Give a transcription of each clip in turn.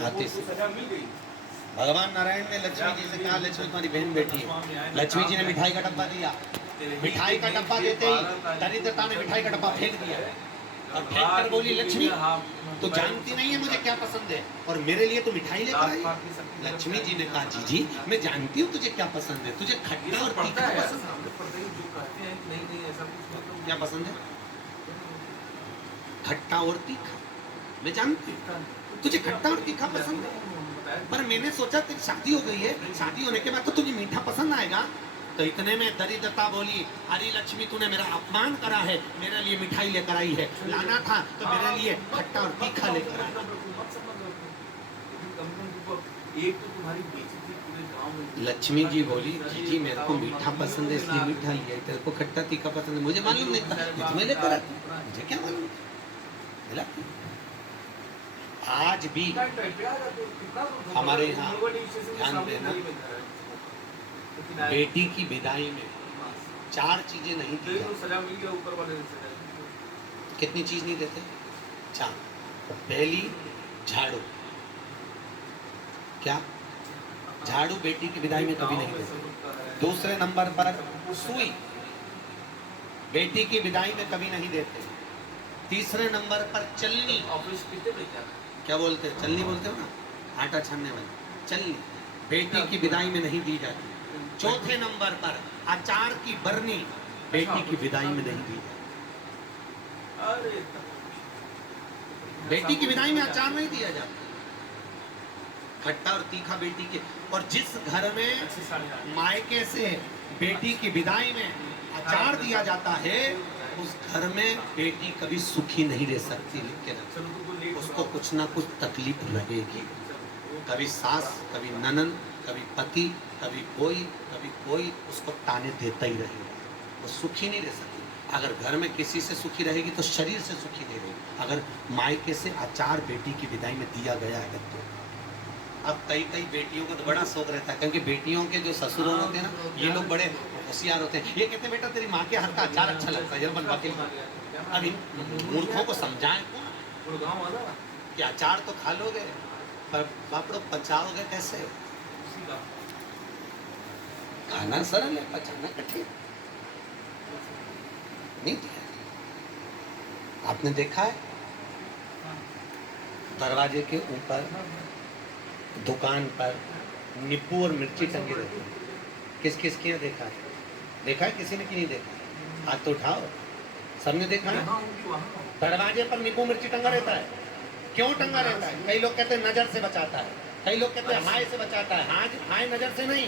आते से भगवान नारायण ने लक्ष्मी जी से कहा, लक्ष्मी तुम्हारी बहन बेटी है। लक्ष्मी जी ने मिठाई का डब्बा दिया। मिठाई का डब्बा देते ही दरिद्रता ने मिठाई का डब्बा फेंक दिया और फेंक कर बोली, लक्ष्मी तू जानती नहीं है मुझे क्या पसंद है और मेरे लिए तो मिठाई लेकर आई। लक्ष्मी जी ने कहा, जी मैं जानती हूँ तुझे क्या पसंद है, तुझे खट्टा और तीखा पसंद है। क्या पसंद है? खट्टा और तीखा। मैं जानती हूँ तुझे खट्टा और तीखा पसंद है, पर मैंने सोचा तेरी शादी हो गई है, शादी होने के बाद तो तुझे मीठा पसंद आएगा। तो इतने में दरिद्रता बोली, अरे लक्ष्मी तूने मेरा अपमान करा है, मेरे लिए मिठाई लेकर आई है, लाना था तो मेरे लिए खट्टा और तीखा लेकर आई। लक्ष्मी जी बोली, जी मेरे को मीठा पसंद है इसलिए मीठा लिया, तेरे को खट्टा तीखा पसंद है मुझे मालूम नहीं था, तुम्हें लेकर आती, मुझे क्या मालूम मिला। आज भी हमारे यहाँ ध्यान देना, बेटी की विदाई में 4 चीजें नहीं दी जाती। कितनी चीज नहीं देते? 4। पहली झाड़ू। क्या? झाड़ू बेटी की विदाई में कभी नहीं देते। दूसरे नंबर पर सुई, बेटी की विदाई में कभी नहीं देते। तीसरे नंबर पर चलनी। क्या बोलते हैं? चलनी बोलते हो ना, आटा छानने वाली चलनी, बेटी की विदाई में नहीं दी जाती। चौथे नंबर पर अचार की बरनी, बेटी की विदाई में नहीं दी जाती। बेटी की विदाई में अचार नहीं दिया जाता, खट्टा और तीखा बेटी के। और जिस घर में मायके से बेटी की विदाई में अचार दिया जाता है, उस घर में बेटी कभी सुखी नहीं रह सकती। लिख के रखो, उसको कुछ ना कुछ तकलीफ रहेगी। कभी सास, कभी ननन, कभी पति, कभी कोई उसको ताने देता ही रहेगा, वो सुखी नहीं रह सकती। अगर घर में किसी से सुखी रहेगी तो शरीर से सुखी नहीं रहेगी। अगर मायके से अचार बेटी की विदाई में दिया गया है तो। अब कई बेटियों को तो बड़ा शौक रहता है, क्योंकि बेटियों के जो ससुर होते हैं ना, ये लोग बड़े होशियार होते हैं। ये कहते हैं, बेटा तेरी माँ के हाथ का अचार अच्छा लगता है, बनवा के। अब इन मूर्खों को समझाएं कि अचार तो खा लोगे, पर आप लोग पचाओगे कैसे? खाना सरल है, पचाना कठिन नहीं। आपने देखा है दरवाजे के ऊपर दुकान पर नींबू और मिर्ची टंगी रहती है। किस किस की देखा है? देखा है किसी ने कि नहीं देखा? हाथ तो उठाओ, सबने देखा है। दरवाजे पर नींबू मिर्ची टंगा रहता है। क्यों टंगा रहता है? कई लोग कहते हैं नजर से बचाता है, कई लोग कहते हैं हाय से बचाता है। हाय नजर से नहीं।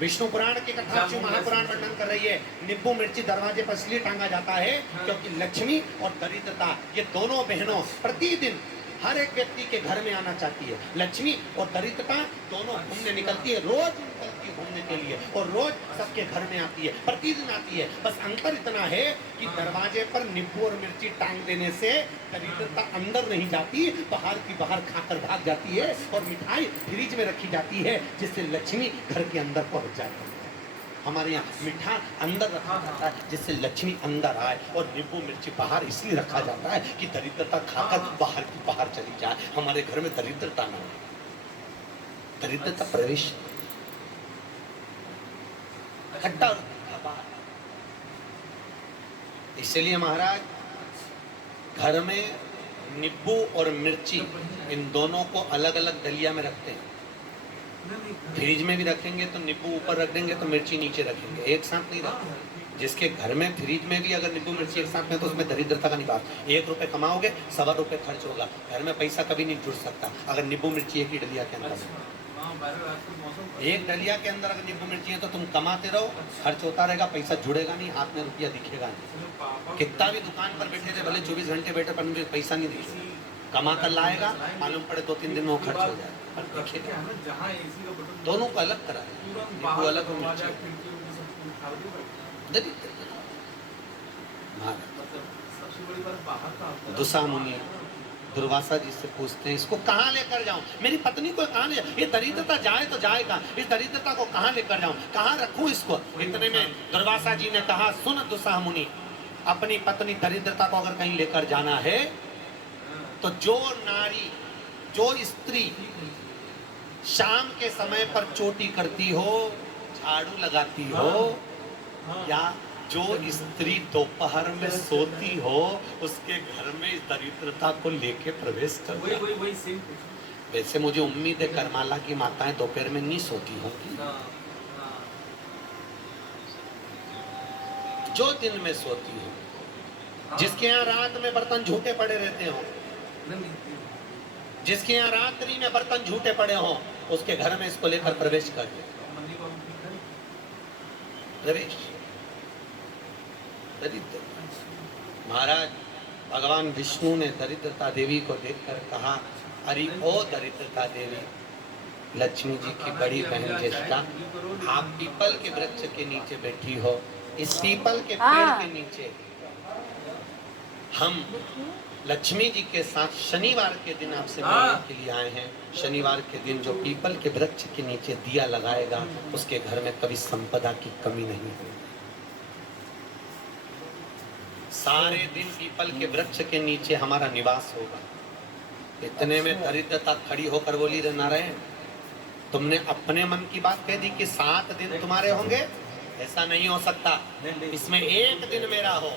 विष्णु पुराण की कथा शिव महापुराण वर्णन कर रही है, नींबू मिर्ची दरवाजे पर इसलिए टांगा जाता है क्योंकि लक्ष्मी और दरिद्रता, ये दोनों बहनों प्रतिदिन हर एक व्यक्ति के घर में आना चाहती है। लक्ष्मी और दरिद्रता दोनों घूमने निकलती है, रोज निकलती है घूमने के लिए, और रोज सबके घर में आती है, प्रतिदिन आती है। बस अंतर इतना है कि दरवाजे पर नींबू और मिर्ची टांग देने से दरिद्रता अंदर नहीं जाती, बाहर की बाहर खाकर भाग जाती है, और मिठाई फ्रिज में रखी जाती है जिससे लक्ष्मी घर के अंदर पहुंच जाती है। हमारे यहाँ मिठा अंदर रखा जाता है जिससे लक्ष्मी अंदर आए, और नींबू मिर्ची बाहर इसलिए रखा जाता है कि दरिद्रता खाकर बाहर की बाहर चली जाए। हमारे घर में दरिद्रता न हो, दरिद्रता प्रवेश खट्टा और बाहर। इसलिए महाराज घर में नींबू और मिर्ची इन दोनों को अलग अलग दलिया में रखते हैं। फ्रिज में भी रखेंगे तो नींबू ऊपर रख देंगे तो मिर्ची नीचे रखेंगे, एक साथ नहीं रखेंगे। जिसके घर में फ्रिज में भी अगर नींबू मिर्ची एक साथ में, तो उसमें दरिद्रता का निवास। 1 रुपए कमाओगे, 1.25 रुपए खर्च होगा। घर में पैसा कभी नहीं जुड़ सकता अगर नींबू मिर्ची एक ही डलिया के अंदर है। एक डलिया के अंदर अगर नींबू मिर्ची है तो तुम कमाते रहो, खर्च होता रहेगा, पैसा जुड़ेगा नहीं, हाथ में रुपया दिखेगा नहीं। कितना भी दुकान पर बैठे थे, भले 24 घंटे बैठे, पर मुझे पैसा नहीं दिखेगा। कमा कर लाएगा, मालूम पड़े 2-3 दिन में वो खर्च हो जाए, पर दिखेगा। दोनों को अलग करा है, नींबू अलग हो, मिर्ची दुसा मुनि दुर्वासा जी से पूछते हैं, इसको कहाँ लेकर जाऊं? मेरी पत्नी को कहाँ ले जाऊं? ये दरिद्रता जाए तो जाएगा, इस दरिद्रता को कहाँ लेकर जाऊं? कहाँ रखूं इसको? इतने में दुर्वासा जी ने कहा, सुन दुसा मुनि, अपनी पत्नी दरिद्रता को अगर कहीं लेकर जाना है तो जो नारी जो स्त्री शाम के समय पर चोटी करती हो, झाड़ू लगाती हो, या जो स्त्री दोपहर में सोती हो, उसके घर में इस दरिद्रता को लेके प्रवेश करता है। वैसे मुझे उम्मीद है करमाला की माताएं दोपहर में नहीं सोती होंगी, जो दिन में सोती हो, जिसके यहाँ रात में बर्तन झूठे पड़े रहते हो, जिसके यहाँ रात्रि में बर्तन झूठे पड़े हो, उसके घर में इसको लेकर प्रवेश कर प्रवेश। दरिद्र महाराज भगवान विष्णु ने दरिद्रता देवी को देखकर कहा, अरे ओ दरिद्रता देवी, लक्ष्मी जी की बड़ी बहन ज्येष्ठा, आप पीपल के वृक्ष के नीचे बैठी हो, इस पीपल के पेड़ के नीचे हम लक्ष्मी जी के साथ शनिवार के दिन आपसे मिलने के लिए आए हैं। शनिवार के दिन जो पीपल के वृक्ष के नीचे दिया लगाएगा, उसके घर में कभी संपदा की कमी नहीं होगी। सारे दिन पीपल के वृक्ष के नीचे हमारा निवास होगा। इतने में दरिद्रता खड़ी होकर बोली, रे नारायण, तुमने अपने मन की बात कह दी कि 7 दिन तुम्हारे होंगे, ऐसा नहीं हो सकता, इसमें एक दिन मेरा हो।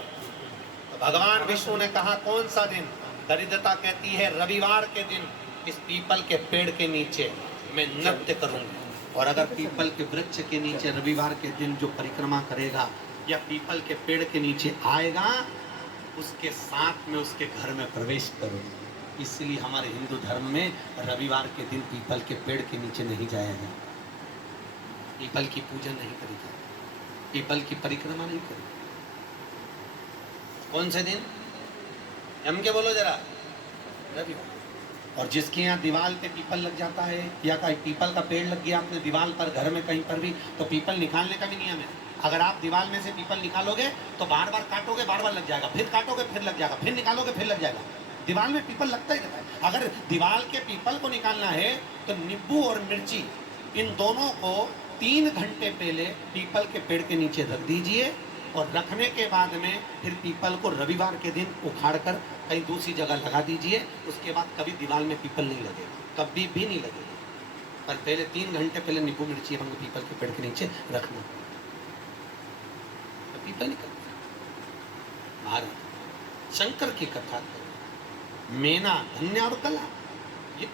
तो भगवान विष्णु ने कहा, कौन सा दिन? दरिद्रता कहती है, रविवार के दिन इस पीपल के पेड़ के नीचे मैं नृत्य करूंगी। और अगर पीपल के वृक्ष के नीचे रविवार के दिन जो परिक्रमा करेगा या पीपल के पेड़ के नीचे आएगा, उसके साथ में उसके घर में प्रवेश करूंगी। इसलिए हमारे हिंदू धर्म में रविवार के दिन पीपल के पेड़ के नीचे नहीं जाया जाए, पीपल की पूजा नहीं करी जाए, पीपल की परिक्रमा नहीं करी। कौन से दिन? हम क्या बोलो जरा, रविवार। और जिसके यहाँ दीवार पे पीपल लग जाता है, या कहीं पीपल का पेड़ लग गया अपने दीवार पर, घर में कहीं पर भी, तो पीपल निकालने का भी नियम है। अगर आप दीवार में से पीपल निकालोगे तो बार बार काटोगे, बार बार लग जाएगा, फिर काटोगे फिर लग जाएगा, फिर निकालोगे फिर लग जाएगा। दीवार में पीपल लगता ही रहता है। अगर दीवार के पीपल को निकालना है तो नींबू और मिर्ची, इन दोनों को 3 घंटे पहले पीपल के पेड़ के नीचे रख दीजिए, और रखने के बाद में फिर पीपल को रविवार के दिन उखाड़ कर कहीं दूसरी जगह लगा दीजिए। उसके बाद कभी दीवार में पीपल नहीं लगेगा, कभी भी नहीं लगेगा। पर पहले 3 घंटे पहले नींबू मिर्ची हमको पीपल के पेड़ के नीचे रखना, तो पीपल नहीं करता। भारत शंकर की कथा करो, मेना, धन्य और कला, ये